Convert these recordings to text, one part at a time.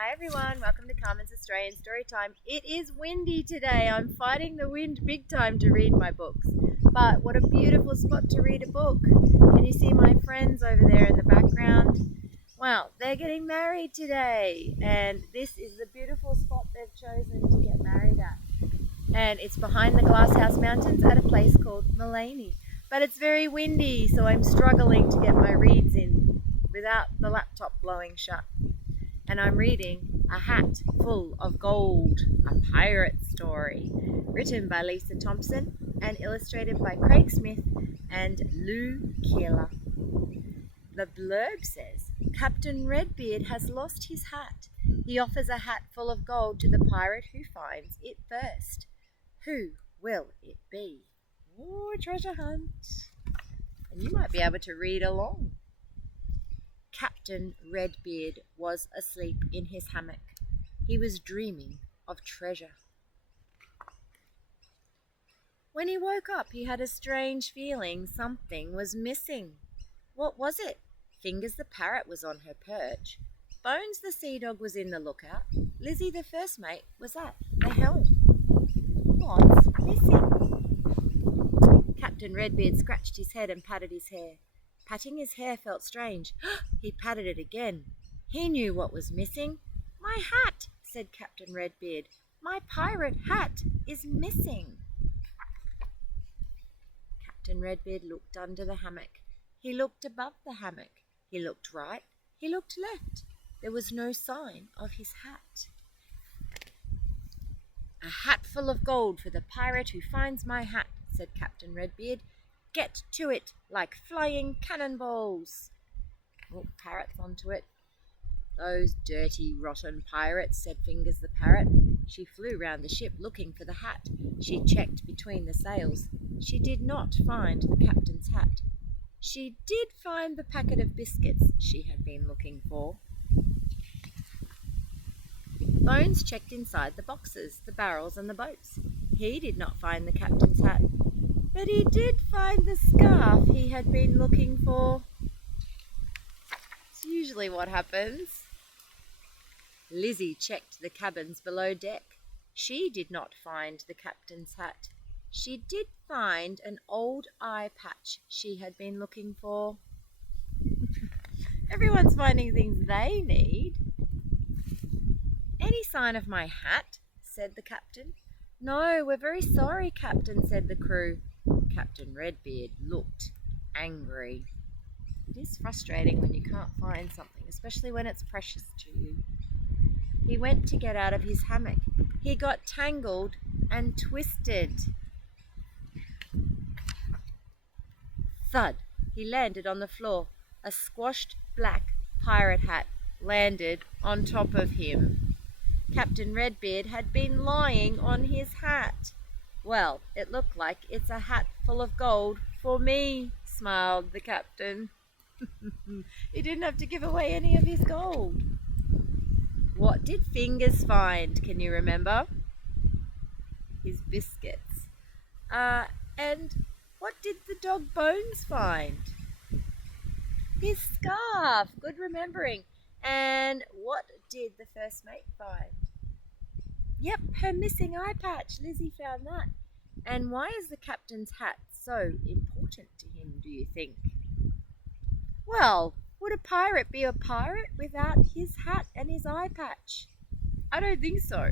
Hi everyone, welcome to Carmen's Australian Storytime. It is windy today. I'm fighting the wind big time to read my books. But what a beautiful spot to read a book. Can you see my friends over there in the background? Well, they're getting married today, and this is the beautiful spot they've chosen to get married at. And it's behind the Glasshouse Mountains at a place called Mullaney. But it's very windy, so I'm struggling to get my reads in without the laptop blowing shut. And I'm reading A Hat Full of Gold, a pirate story, written by Lisa Thompson and illustrated by Craig Smith and Lou Keeler. The blurb says, Captain Redbeard has lost his hat. He offers a hat full of gold to the pirate who finds it first. Who will it be? Oh, a treasure hunt. And you might be able to read along. Captain Redbeard was asleep in his hammock. He was dreaming of treasure. When he woke up, he had a strange feeling something was missing. What was it? Fingers the parrot was on her perch. Bones the sea dog was in the lookout. Lizzie the first mate was at the helm. What's missing? Captain Redbeard scratched his head and patted his hair. Patting his hair felt strange. He patted it again. He knew what was missing. My hat, said Captain Redbeard. My pirate hat is missing. Captain Redbeard looked under the hammock. He looked above the hammock. He looked right. He looked left. There was no sign of his hat. A hat full of gold for the pirate who finds my hat, said Captain Redbeard. Get to it like flying cannonballs. Oh, parrot's onto it. Those dirty, rotten pirates, said Fingers the parrot. She flew round the ship looking for the hat. She checked between the sails. She did not find the captain's hat. She did find the packet of biscuits she had been looking for. Bones checked inside the boxes, the barrels and the boats. He did not find the captain's hat. But he did find the scarf he had been looking for. It's usually what happens. Lizzie checked the cabins below deck. She did not find the captain's hat. She did find an old eye patch she had been looking for. Everyone's finding things they need. Any sign of my hat? Said the captain. No, we're very sorry, Captain, said the crew. Captain Redbeard looked angry. It is frustrating when you can't find something, especially when it's precious to you. He went to get out of his hammock. He got tangled and twisted. Thud! He landed on the floor. A squashed black pirate hat landed on top of him. Captain Redbeard had been lying on his hat. Well, it looked like it's a hat full of gold for me, smiled the captain. He didn't have to give away any of his gold. What did Fingers find? Can you remember? His biscuits. And what did the dog Bones find? His scarf. Good remembering. And what did the first mate find? Yep, her missing eye patch. Lizzie found that. And why is the captain's hat so important to him, do you think? Well, would a pirate be a pirate without his hat and his eye patch? I don't think so.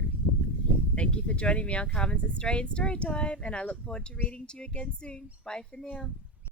Thank you for joining me on Carmen's Australian Storytime, and I look forward to reading to you again soon. Bye for now.